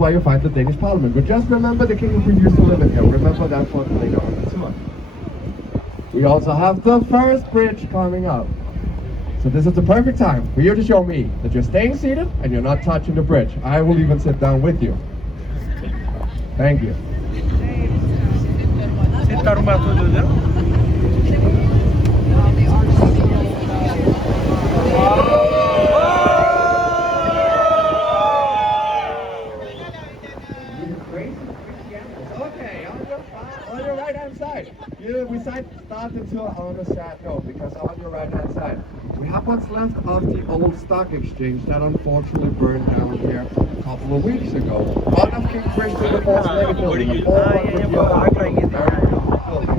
why you find the Danish Parliament. But just remember the King and Queen used to live in here. Remember that for later on the tour. We also have the first bridge coming up. So this is the perfect time for you to show me that you're staying seated and you're not touching the bridge. I will even sit down with you. Thank you. Okay, on your right hand side. We start into on a sad note because on your right hand side we have what's left of the old stock exchange that unfortunately burned down here a couple of weeks ago. One of King Christian IV's mega building, a 400-year-old building.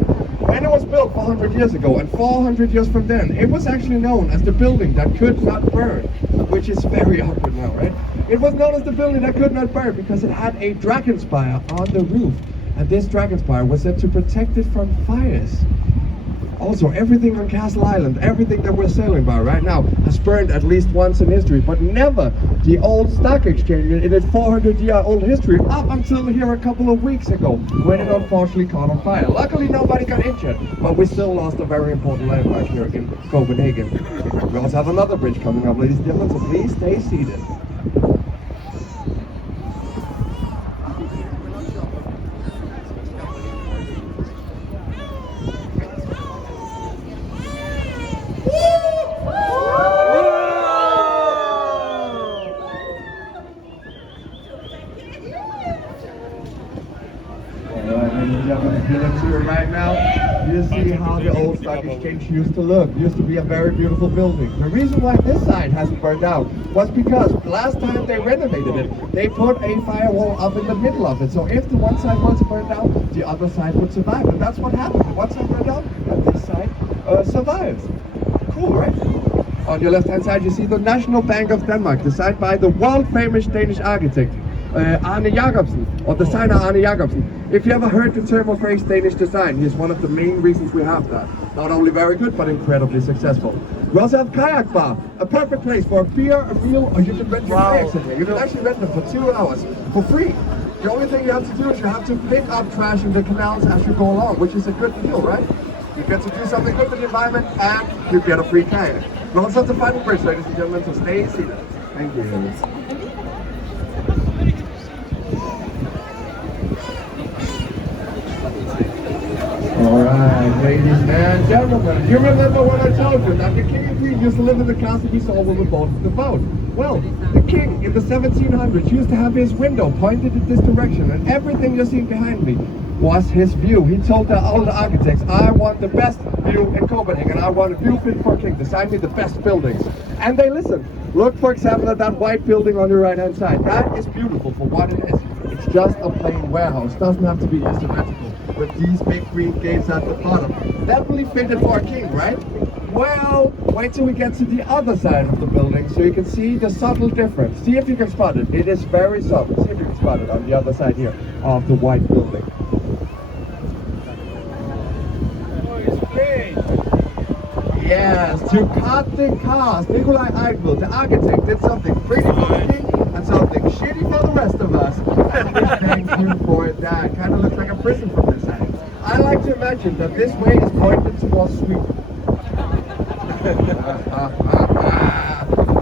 When it was built 400 years ago and 400 years from then, it was actually known as the building that could not burn, which is very awkward now, right? It was known as the building that could not burn because it had a dragon spire on the roof. And this dragon spire was said to protect it from fires. Also, everything on Castle Island, everything that we're sailing by right now, has burned at least once in history, but never the old stock exchange in its 400-year-old history up until here a couple of weeks ago, when it unfortunately caught on fire. Luckily, nobody got injured, but we still lost a very important landmark here in Copenhagen. We also have another bridge coming up, ladies and gentlemen, so please stay seated. Right now, you see how the old stock exchange used to look. It used to be a very beautiful building. The reason why this side hasn't burned out was because last time they renovated it, they put a firewall up in the middle of it. So if the one side was burned out, the other side would survive. And that's what happened. The one side burned out, and this side survives. Cool, right? On your left hand side, you see the National Bank of Denmark, designed by the world famous Danish architect Arne Jacobsen, or designer Arne Jacobsen. If you ever heard the term or phrase Danish design, he's one of the main reasons we have that. Not only very good, but incredibly successful. We also have Kayak Bar, a perfect place for a beer, a meal, or you can rent your kayaks in here. You can actually rent them for 2 hours for free. The only thing you have to do is you have to pick up trash in the canals as you go along, which is a good deal, right? You get to do something good for the environment and you get a free kayak. We also have the final bridge, ladies and gentlemen, so stay seated. Thank you. Alright, ladies and gentlemen, you remember what I told you, that the King and Queen used to live in the castle we saw when we boarded the boat. Well, the king in the 1700s used to have his window pointed in this direction, and everything you're seeing behind me was his view. He told all the architects, I want the best view in Copenhagen, I want a view fit for king, design me the best buildings. And they listened. Look, for example, at that white building on your right hand side. That is beautiful for what it is. It's just a plain warehouse, doesn't have to be symmetrical, with these big green gates at the bottom. Definitely fitted for a king, right? Well, wait till we get to the other side of the building so you can see the subtle difference. See if you can spot it. It is very subtle. See if you can spot it on the other side here of the white building. Yes, to cut the cost, Nikolai Eichel, the architect, did something pretty for the king and something shitty for the rest of us. Thank you for that. Kind of looks like a prison from this side. I like to imagine that this way is pointed towards Sweden.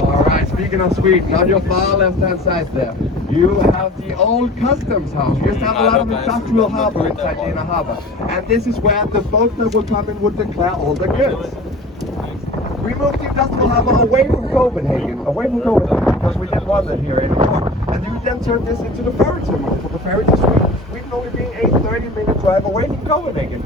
Alright, speaking of Sweden, on your far left hand side there, you have the old customs house. You used to have a lot of industrial harbor inside Dana Harbor. And this is where the boat that will come in would declare all the goods. We moved the industrial harbor away from Copenhagen, because we didn't want it here anymore. And we then turned this into the ferry terminal for the ferry to Sweden. Sweden only being a 30-minute drive away from Copenhagen.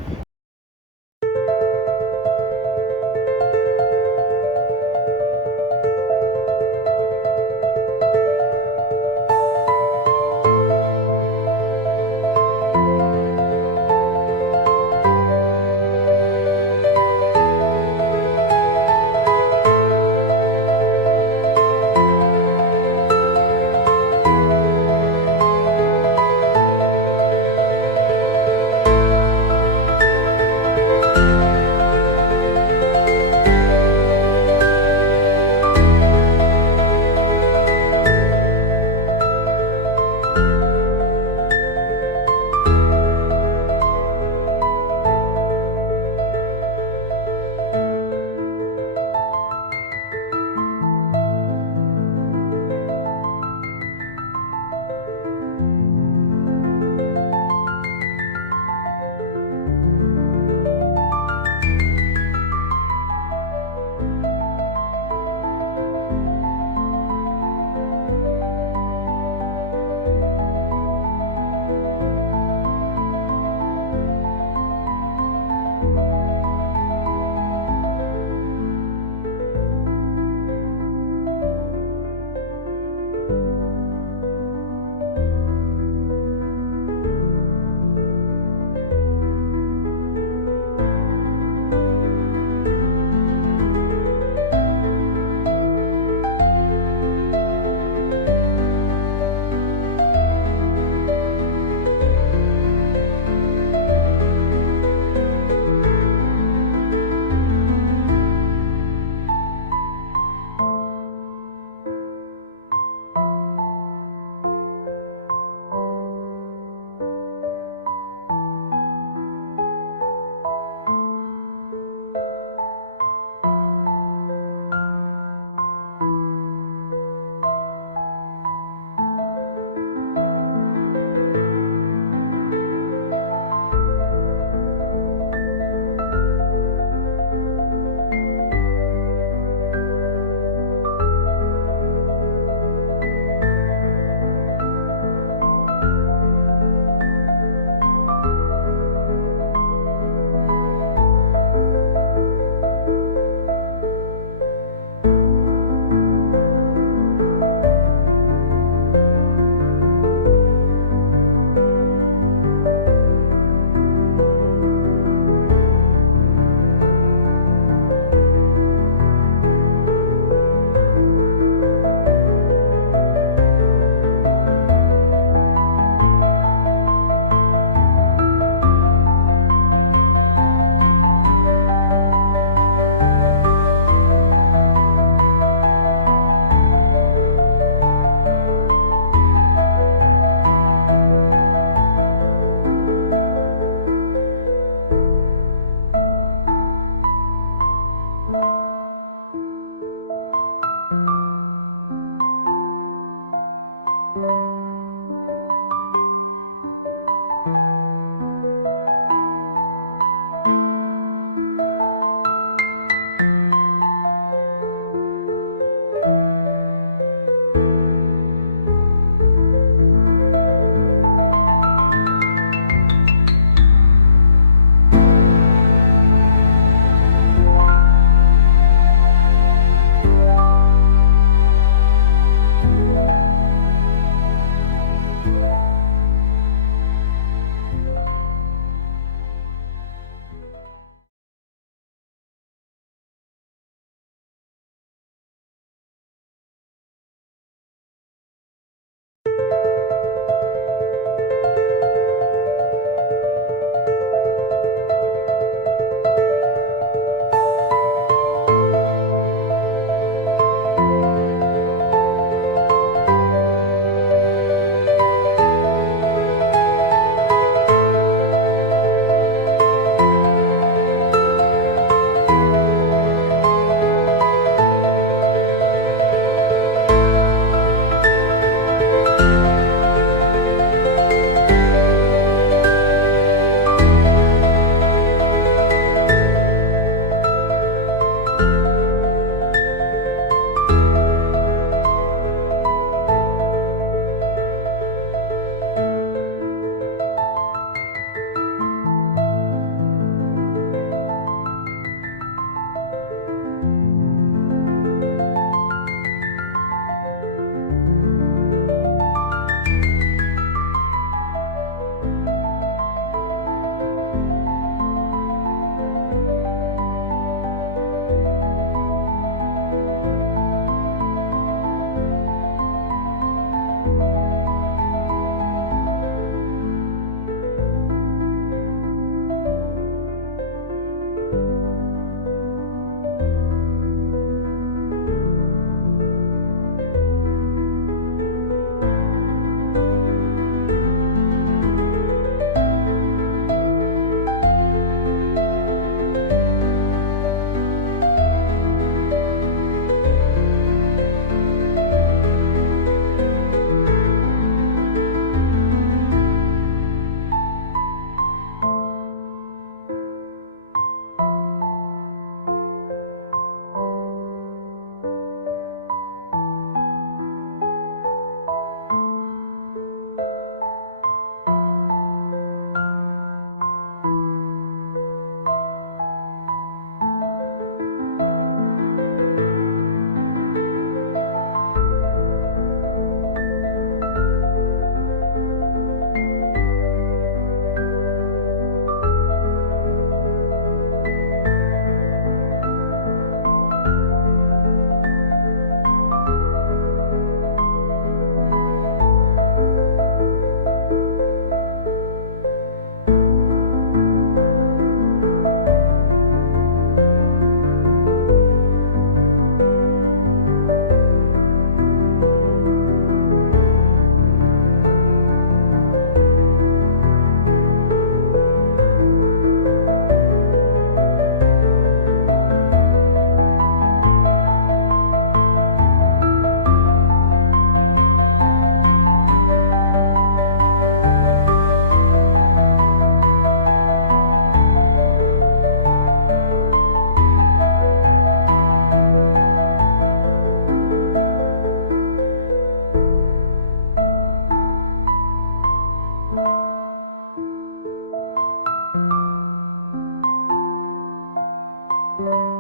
Bye.